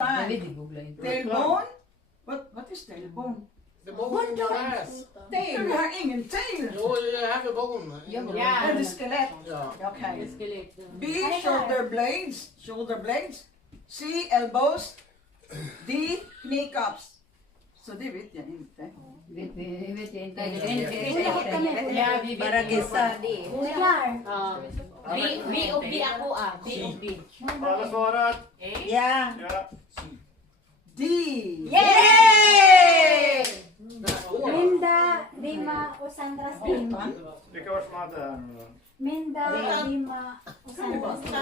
Tailbone? What is tailbone? The bone in your ass. Tail. Jag har ingen tail. Jo, you have a bone. And the skeleton. Yeah. Okay. Escalate. B. Shoulder blades. Shoulder blades. C. Elbows. D. Kneecaps. Så det vet jag inte. Para gissa. B och B ako B och B. Alla svarat? Ja. Ja. D. Yay! Minda, Rima, och Sandras team. Vilka var som hade det här nu då? Minda, Rima, och Sandras team.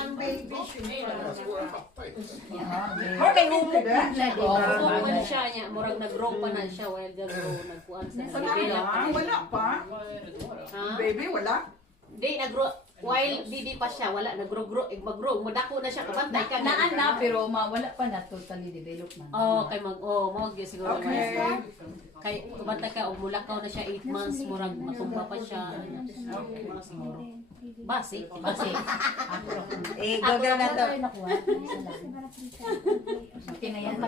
Jag fattar inte. Har ni inte det? Kuwan siya niya, murag nag-grow pa na siya while nagkuhan sa Wala pa. Ha? Baby, wala. Di nag-grow while baby pa siya, wala mag-grow, madako na siya kabantay ka Naan na pero wala pa na totally developed man. kay mawag siguro Okay. kay kabantay ka og mulakaw na siya 8 months murag matumba pa siya. Mga siguro. Basic. Eh, gagawin na to. Okay na yan.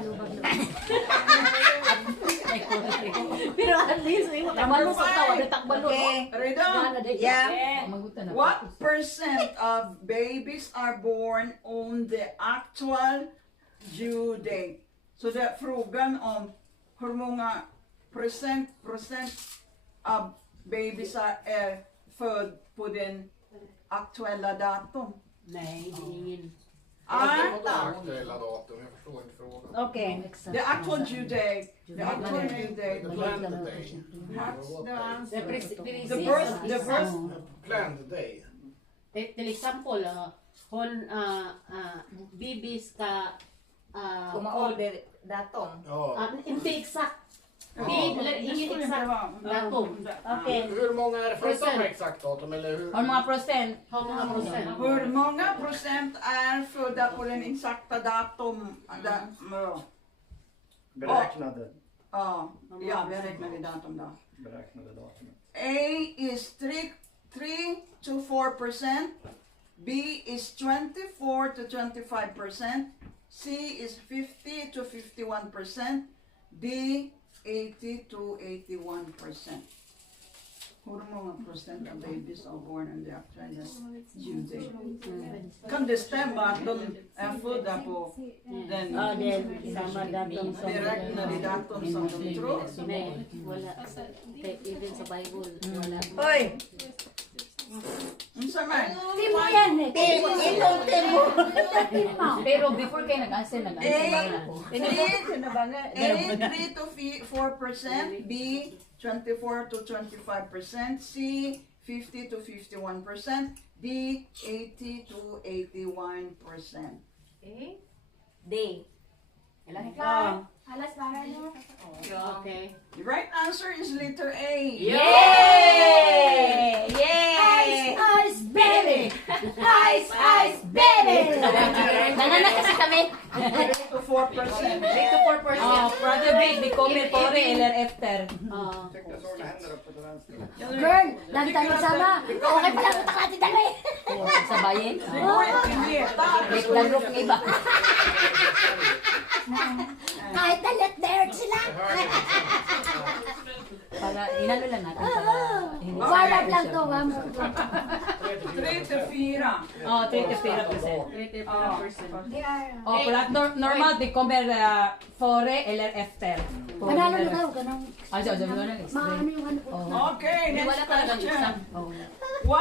Pero at least ay makabalo sa tawa ni takbalo. Okay. Ready? Yeah. Magutan na. What percent of babies are born on the actual due date? Så det är frågan om hur många procent av babies är född på den aktuella datum. Nej, det är ingen. Aktuella datum, jag förstår inte frågan. Okay. The actual due date. The actual due date. The planned day. The birth. Planned day. Till example, hon bibis ka Kuma-order datum. Ja. inte exakt. Ingen exakt datum. Okay. Hur många är det födda med exakt datum? Eller hur? Har mga procent? Hur många procent? Hur många procent är födda på den exakta datum? Beräknade. Ja, vi räknar datum då. Beräknade datumet. A is 3 to 4%. B is 24 to 25%. C is 50 to 51%. D 80 to 81%. Hur många procent av babies are born on the actual due date? Kan det stämma att de är födda på den Sama datum. beräknade datum som de tror? Nej, wala. Kay even sa Bible, wala. Hoy! Sa man? Timo yan eh. Itong timo. Pero before kayo nag-answer na ako. A 3 to 4%, B 24 to 25%, C 50 to 51%, D 80 to 81%. Day. Alas para no. Okay. The right answer is letter A. Yay! Yay! Ice baby! Ice baby! Nanganak kasi kami. 3 to 4%. 3 to 4%. Brother Big, vi kommer på det eller efter. Tyckte jag såg några händer uppe till vänster. Girl, lagi tayo sama. Okay pala kung takati dali. Sabayin. Det går inte att veta. Lagro ng iba. Kahit na let Derek sila. Para inano lang natin para hindi Warap lang to, ma'am. 3 to 4. Oh, 3 to 4%. 34%. They are... Oh, normal de comer fore eller efter. Manalo na daw, ganun. Also, Maano yung ano po. Okay, next Wala talagang question. exam. Oh. What